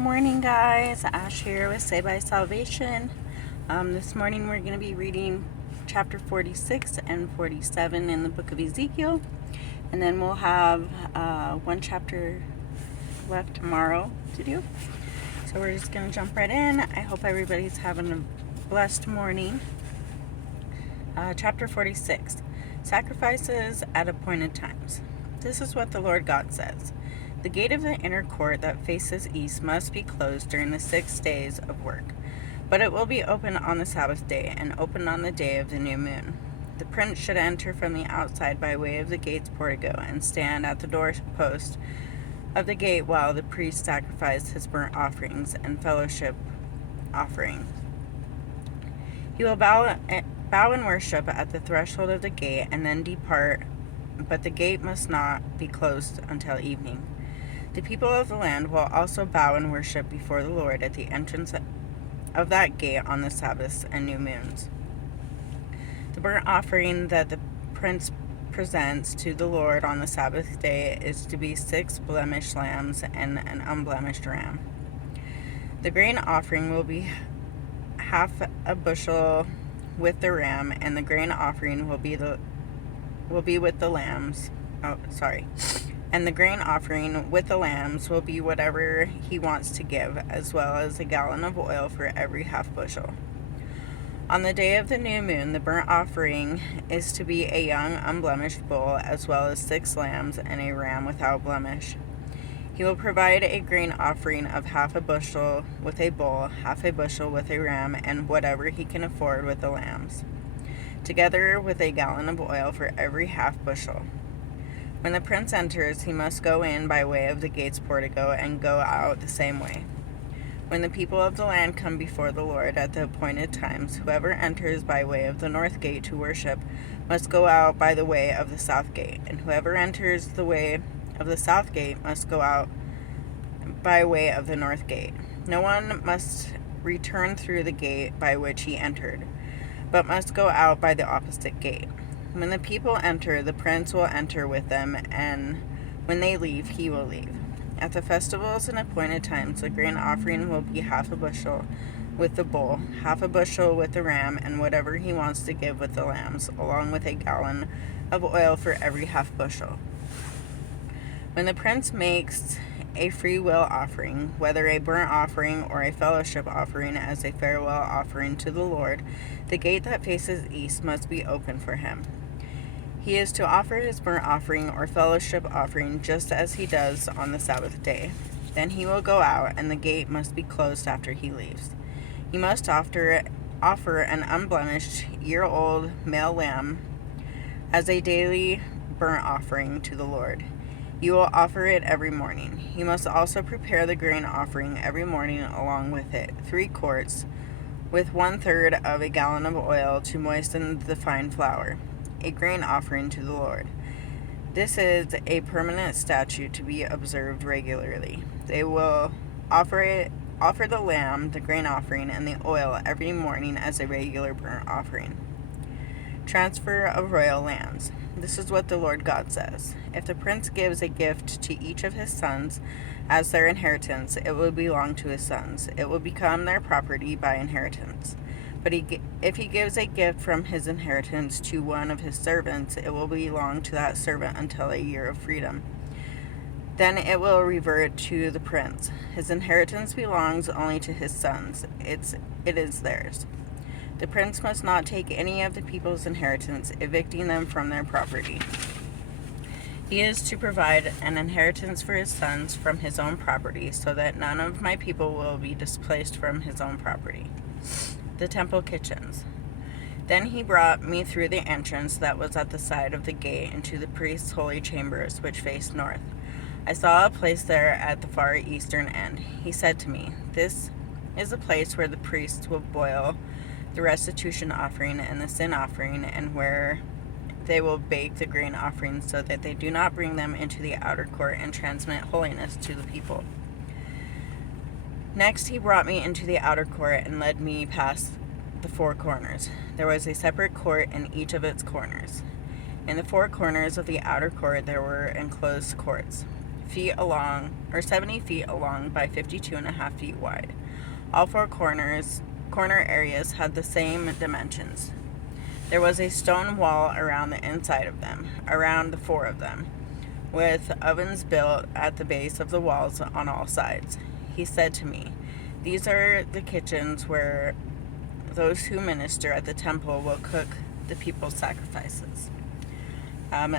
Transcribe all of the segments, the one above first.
morning, guys. Ash here with Say by Salvation. This morning we're going to be reading chapter 46 and 47 in the book of Ezekiel, and then we'll have one chapter left tomorrow to do. So we're just going to jump right in. I hope everybody's having a blessed morning. Chapter 46, Sacrifices at Appointed Times. This is what the Lord God says. The gate of the inner court that faces east must be closed during the 6 days of work, but it will be open on the Sabbath day and open on the day of the new moon. The prince should enter from the outside by way of the gate's portico and stand at the doorpost of the gate while the priest sacrifices his burnt offerings and fellowship offering. He will bow and worship at the threshold of the gate and then depart, but the gate must not be closed until evening. The people of the land will also bow and worship before the Lord at the entrance of that gate on the Sabbaths and new moons. The burnt offering that the prince presents to the Lord on the Sabbath day is to be 6 blemished lambs and an unblemished ram. The grain offering will be half a bushel with the ram, and the grain offering will be with the lambs. And the grain offering with the lambs will be whatever he wants to give, as well as a gallon of oil for every half bushel. On the day of the new moon, the burnt offering is to be a young unblemished bull, as well as 6 lambs and a ram without blemish. He will provide a grain offering of half a bushel with a bull, half a bushel with a ram, and whatever he can afford with the lambs, together with a gallon of oil for every half bushel. When the prince enters, he must go in by way of the gate's portico and go out the same way. When the people of the land come before the Lord at the appointed times, whoever enters by way of the north gate to worship must go out by the way of the south gate, and whoever enters the way of the south gate must go out by way of the north gate. No one must return through the gate by which he entered, but must go out by the opposite gate. When the people enter, the prince will enter with them, and when they leave, he will leave. At the festivals and appointed times, the grain offering will be half a bushel with the bull, half a bushel with the ram, and whatever he wants to give with the lambs, along with a gallon of oil for every half bushel. When the prince makes a free will offering, whether a burnt offering or a fellowship offering as a farewell offering to the Lord, the gate that faces east must be open for him. He is to offer his burnt offering or fellowship offering just as he does on the Sabbath day. Then he will go out, and the gate must be closed after he leaves. He must offer an unblemished year-old male lamb as a daily burnt offering to the Lord. You will offer it every morning. You must also prepare the grain offering every morning along with it, 3 quarts, with 1/3 of a gallon of oil to moisten the fine flour, a grain offering to the Lord. This is a permanent statute to be observed regularly. They will offer the lamb, the grain offering, and the oil every morning as a regular burnt offering. Transfer of royal lands. This is what the Lord God says. If the prince gives a gift to each of his sons as their inheritance, it will belong to his sons. It will become their property by inheritance. But if he gives a gift from his inheritance to one of his servants, it will belong to that servant until a year of freedom. Then it will revert to the prince. His inheritance belongs only to his sons. It is theirs. The prince must not take any of the people's inheritance, evicting them from their property. He is to provide an inheritance for his sons from his own property, so that none of my people will be displaced from his own property. The temple kitchens. Then he brought me through the entrance that was at the side of the gate into the priest's holy chambers, which faced north. I saw a place there at the far eastern end. He said to me, "This is the place where the priests will boil the restitution offering and the sin offering, and where they will bake the grain offering, so that they do not bring them into the outer court and transmit holiness to the people." Next he brought me into the outer court and led me past the 4 corners. There was a separate court in each of its corners. In the 4 corners of the outer court there were enclosed courts. feet along, or 70 feet long by 52.5 feet wide. All four corner areas had the same dimensions. There was a stone wall around the inside of them, around the four of them, with ovens built at the base of the walls on all sides. He said to me, "These are the kitchens where those who minister at the temple will cook the people's sacrifices."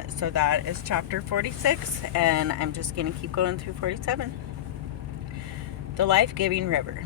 So that is chapter 46, and I'm just going to keep going through 47. The life-giving river.